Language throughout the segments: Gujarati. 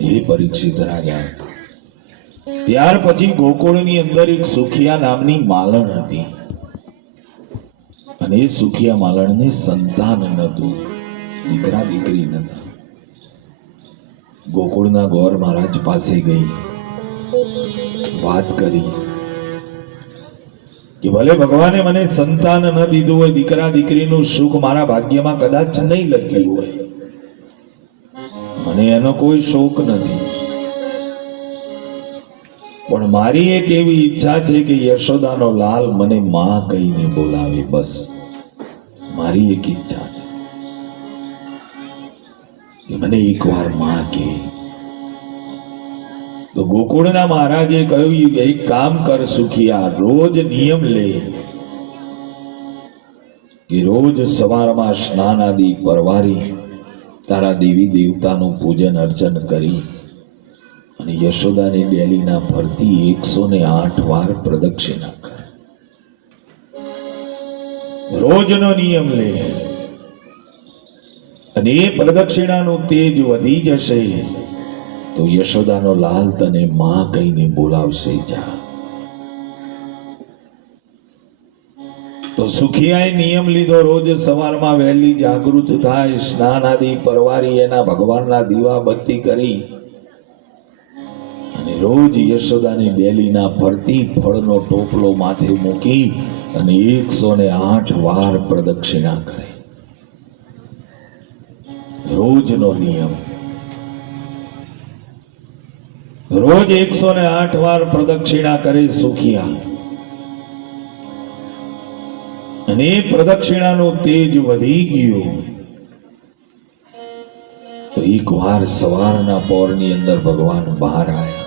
હે પરીક્ષિત રાજા, ત્યાર પછી ગોકુળની અંદર એક સુખિયા નામની માલણ હતી અને એ સુખિયા માલણને સંતાન નહોતું, દીકરા દીકરી નતા. ગોકુળના ગોર મહારાજ પાસે ગઈ, વાત કરી કે ભલે ભગવાને મને સંતાન ન દીધું હોય, દીકરા દીકરીનું સુખ મારા ભાગ્યમાં કદાચ નહીં લખ્યું હોય, મને એનો કોઈ શોક નથી, પણ મારી એક એવી ઈચ્છા છે કે યશોદાનો લાલ મને માં કહીને બોલાવે. બસ મારી એક ઈચ્છા છે કે મને એકવાર માં કહે. તો ગોકુળના મહારાજે કહ્યું, એક કામ કર સુખિયા, રોજ નિયમ લે કે રોજ સવારમાં સ્નાન આદિ પરવારી તારા દેવી દેવતાનું પૂજન અર્ચન કરી અને યશોદાની ડેલીના ફરતી 108 વાર પ્રદક્ષિણા કર. રોજનો નિયમ લે અને એ પ્રદક્ષિણાનું તેજ વધી જશે તો યશોદાનો લાલ તને માં કહીને બોલાવશે. જા. તો સુખિયાએ નિયમ લીધો, રોજ સવારમાં વહેલી જાગૃત થાય, સ્નાન આદિ પરવારી એના ભગવાનના દીવા બત્તી કરી અને રોજ યશોદાની ડેલીના ફરતી ફળનો ટોપલો માથે મૂકી અને 108 વાર પ્રદક્ષિણા કરે. રોજનો નિયમ. રોજ 108 વાર પ્રદક્ષિણા કરે સુખિયા અને એ પ્રદક્ષિણાનું તેજ વધી ગયું. તો એક વાર સવારના પોરની અંદર ભગવાન બહાર આવ્યા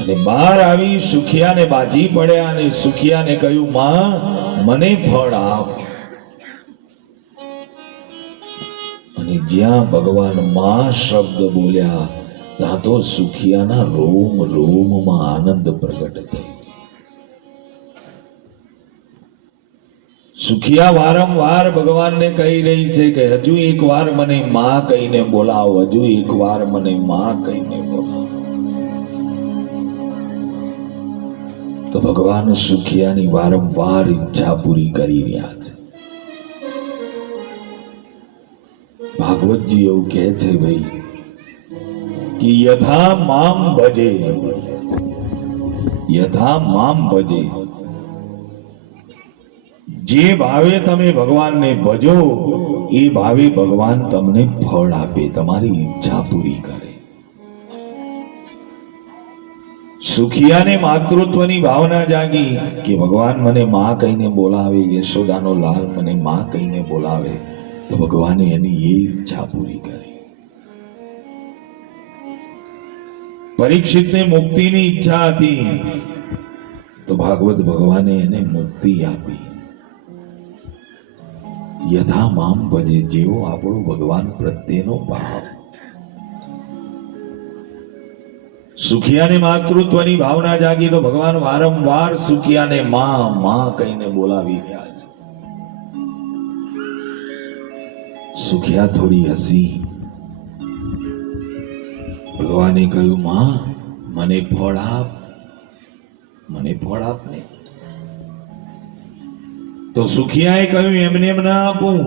અને બહાર આવી સુખિયાને બાજી પડ્યા અને સુખિયાને કહ્યું, માં મને ફળ આપ. અને જ્યાં ભગવાન માં શબ્દ બોલ્યા ત્યાં તો સુખિયાના રોમ રોમમાં આનંદ પ્રગટ થયો. સુખિયા વારંવાર ભગવાનને કહી રહી છે કે હજુ એક વાર મને માં કહીને બોલાવો, હજુ એક વાર મને માં કહીને બોલાવો. તો ભગવાન સુખિયાની વારંવાર ઈચ્છા પૂરી કરી રહ્યા છે. ભાગવતજી એવું કહે છે ભાઈ કે યથા મામ ભજે, યથા મામ ભજે, જે ભાવે તમે ભગવાનને ભજો એ ભાવે ભગવાન તમને ફળ આપે, તમારી ઈચ્છા પૂરી કરે. સુખિયાને માતૃત્વની ભાવના જાગી કે ભગવાન મને માં કહીને બોલાવે, યશોદાનો લાલ મને માં કહીને બોલાવે, તો ભગવાને એની એ ઈચ્છા પૂરી કરી. પરીક્ષિતને મુક્તિની ઈચ્છા હતી તો ભાગવત ભગવાને એને મુક્તિ આપી. યથા મામ ભજે, જેવો આપણો ભગવાન પ્રત્યેનો ભાવ. સુખિયાને માતૃત્વની ભાવના જાગી તો ભગવાન વારંવાર સુખિયાને માં માં કહીને બોલાવી રહ્યા છે. સુખિયા થોડી હસી. ભગવાને કહ્યું, માં મને ફળ આપ, મને ફળ આપ ને. તો સુખિયાએ કહ્યું, એમને એમ ના આપું,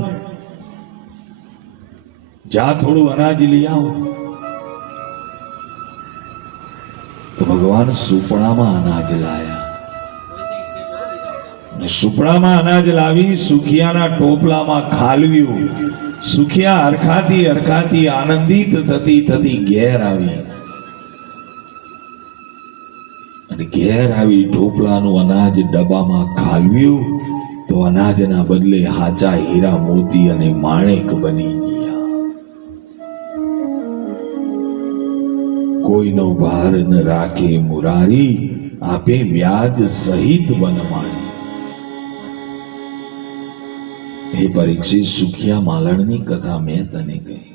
જા થોડું અનાજ લઈ આવો. તો ભગવાન સુપડામાં અનાજ લાયા અને સુપડામાં અનાજ લાવી સુખિયાના ટોપલામાં ખાલવ્યું. સુખિયા હરખાતી હરખાતી આનંદિત થતી થતી ઘેર આવી અને ઘેર આવી ટોપલાનું અનાજ ડબ્બામાં ખાલવ્યું તો અનાજના બદલે હાચા હીરા મોતી અને માણેક બની ગયા. કોઈનો ભાર ન રાખે મુરારી, આપે વ્યાજ સહિત વનમાળી. હે પરીક્ષિત, સુખિયા માલણની કથા મેં તને કહી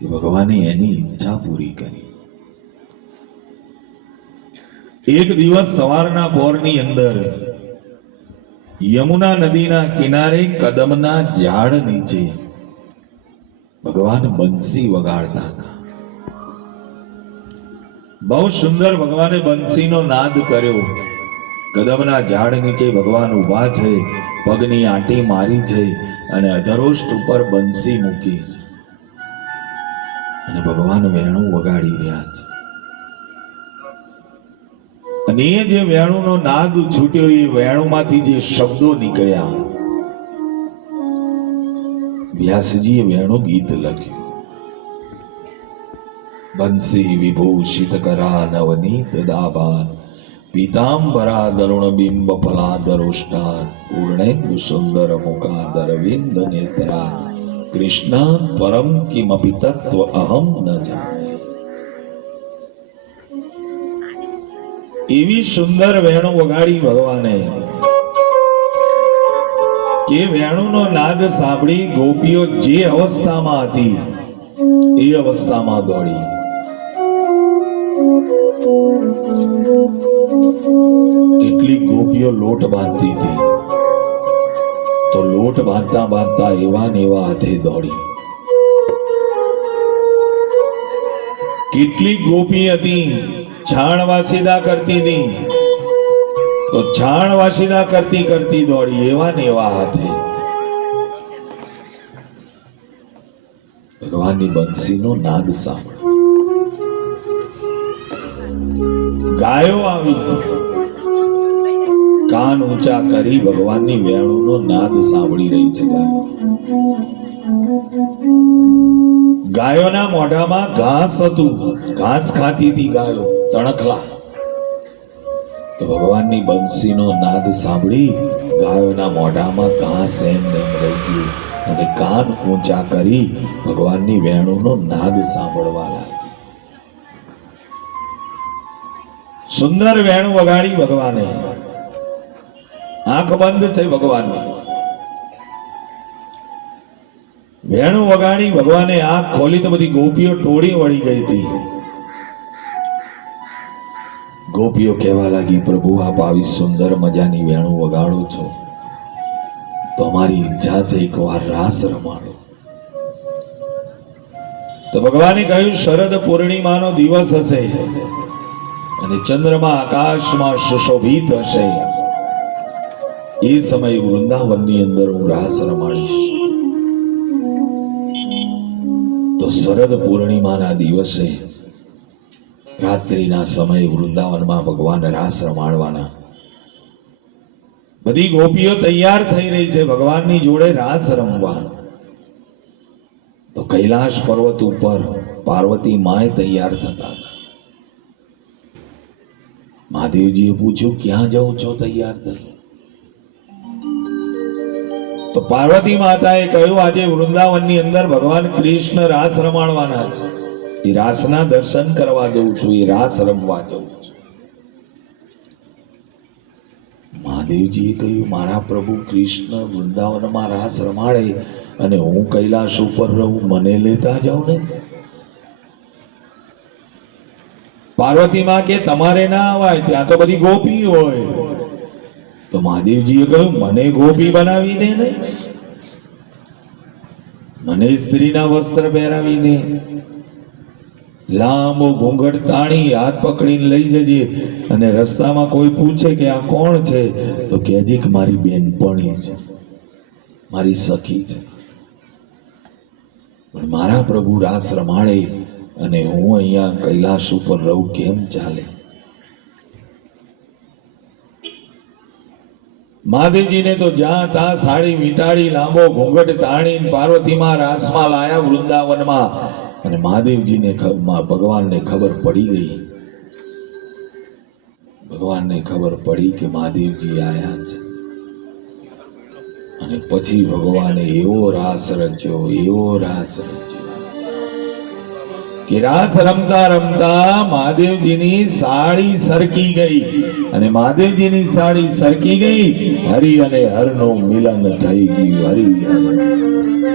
કે ભગવાને એની ઈચ્છા પૂરી કરી. એક દિવસ સવારના પોરની અંદર યમુના નદીના કિનારે કદમના ઝાડ નીચે ભગવાન બંસી વગાડતા હતા. બહુ સુંદર ભગવાને બંસીનો નાદ કર્યો. કદમના ઝાડ નીચે ભગવાન ઊભા છે, પગની આંટી મારી છે અને અધરોષ્ટ ઉપર બંસી મૂકી છે અને ભગવાન વેણું વગાડી રહ્યા છે. અને એ જે વેણુનો નાદ છૂટ્યો, એ વેણુમાંથી જે શબ્દો નીકળ્યા, વ્યાસજીએ વેણુ ગીત લખ્યું. બંસી વિભૂષિત કરા નવનીત દાભાર, પીતાંબરા દરુણ બિંબ ફલાદરોષ્ટા, પૂર્ણેન્દુ સુંદર મુખાદર વિંદ નેત્રા, કૃષ્ણ પરમ કિમપી તત્વ અહમ ન જાને. એવી સુંદર વેણુ વગાડી ભગવાને કે વેણુનો નાદ સાંભળી ગોપીઓ જે અવસ્થામાં હતી એ અવસ્થામાં દોડી. કેટલીક ગોપીઓ લોટ બાંધતી હતી તો લોટ બાંધતા બાંધતા એવા ને એવા હાથે દોડી. કેટલીક ગોપી હતી છાણ વાસીદા કરતી હતી તો છાણ વાસીદા કરતી કરતી દોડી, એવા ને એવા હાથે. ભગવાનની બંસીનો નાદ સાંભળો. ગાયો આવી, કાન ઊંચા કરી ભગવાનની વેણુનો નાદ સાંભળી રહી છે. ગાયોના મોઢામાં ઘાસ હતું, ઘાસ ખાતી હતી ગાયો, તણખલા. તો ભગવાનની બંસીનો નાદ સાંભળી ગાયોના મોઢામાં ઘાસ એમ એમ રહી ગયું અને કાન ઊંચા કરી ભગવાનની વેણુનો નાદ સાંભળવા લાગી. સુંદર વેણુ વગાડી ભગવાને. આંખ બંધ છે ભગવાનની. વેણુ વગાડી ભગવાને આંખ ખોલી તો બધી ગોપીઓ ટોળી વળી ગઈ હતી. ગોપીઓ કહેવા લાગી, પ્રભુ આપ આવી સુંદર મજાની વેણુ વગાડો છો તો અમારી ઈચ્છા છે એકવાર રાસ રમાડો. તો ભગવાને કહ્યું, શરદ પૂર્ણિમાનો દિવસ હશે અને ચંદ્રમા આકાશમાં સુશોભિત હશે, એ સમયે વૃંદાવનની અંદર હું રાસ રમાડીશ. તો શરદ પૂર્ણિમાના દિવસે રાત્રિના સમયે વૃંદાવનમાં ભગવાન રાસ રમાડવાના. બધી ગોપીઓ તૈયાર થઈ રહી છે ભગવાનની જોડે રાસ રમવા. તો કૈલાશ પર્વત ઉપર પાર્વતી માએ તૈયાર થતા હતા. મહાદેવજીએ પૂછ્યું, ક્યાં જાઓ છો તૈયાર થઈ? તો પાર્વતી માતાએ કહ્યું, આજે વૃંદાવનની અંદર ભગવાન કૃષ્ણ રાસ રમાડવાના છે, એ રાસના દર્શન કરવા જઉં છું, એ રાસ રમવા જઉં છું. મહાદેવજીએ કહ્યું, મારા પ્રભુ કૃષ્ણ વૃંદાવનમાં રાસ રમાડે અને હું કૈલાશ ઉપર રહું, મને લેતા જાઉં ને. પાર્વતી માં કે તમારે ના આવાય, ત્યાં તો બધી ગોપી હોય. તો મહાદેવજીએ કહ્યું, મને ગોપી બનાવી દે ને, મને સ્ત્રીના વસ્ત્ર પહેરાવીને લાંબો ઘૂંઘટ તાણી હાથ પકડીને લઈ જજે અને રસ્તામાં કોઈ પૂછે કે આ કોણ છે તો કહેજે કે મારી બેનપણી છે, મારી સખી છે. પણ મારા પ્રભુ રાસ રમાડે અને હું અહીંયા કૈલાશ ઉપર રહું, કેમ ચાલે? મહાદેવજીને તો જ્યાં ત્યાં સાડી વીંટાળી લાંબો ઘૂંઘટ તાણી પાર્વતીમાં રાસમાં લાયા વૃંદાવનમાં. અને મહાદેવજીને ભગવાનને ખબર પડી ગઈ. ભગવાનને ખબર પડી કે મહાદેવજી આયા છે. અને પછી ભગવાને એવો રાસ રચ્યો, એવો રાસ રચ્યો કે રાસ રમતા રમતા મહાદેવજીની સાડી સરકી ગઈ. અને મહાદેવજીની સાડી સરકી ગઈ, હરિ અને હરનું મિલન થઈ ગયું. હરિ હર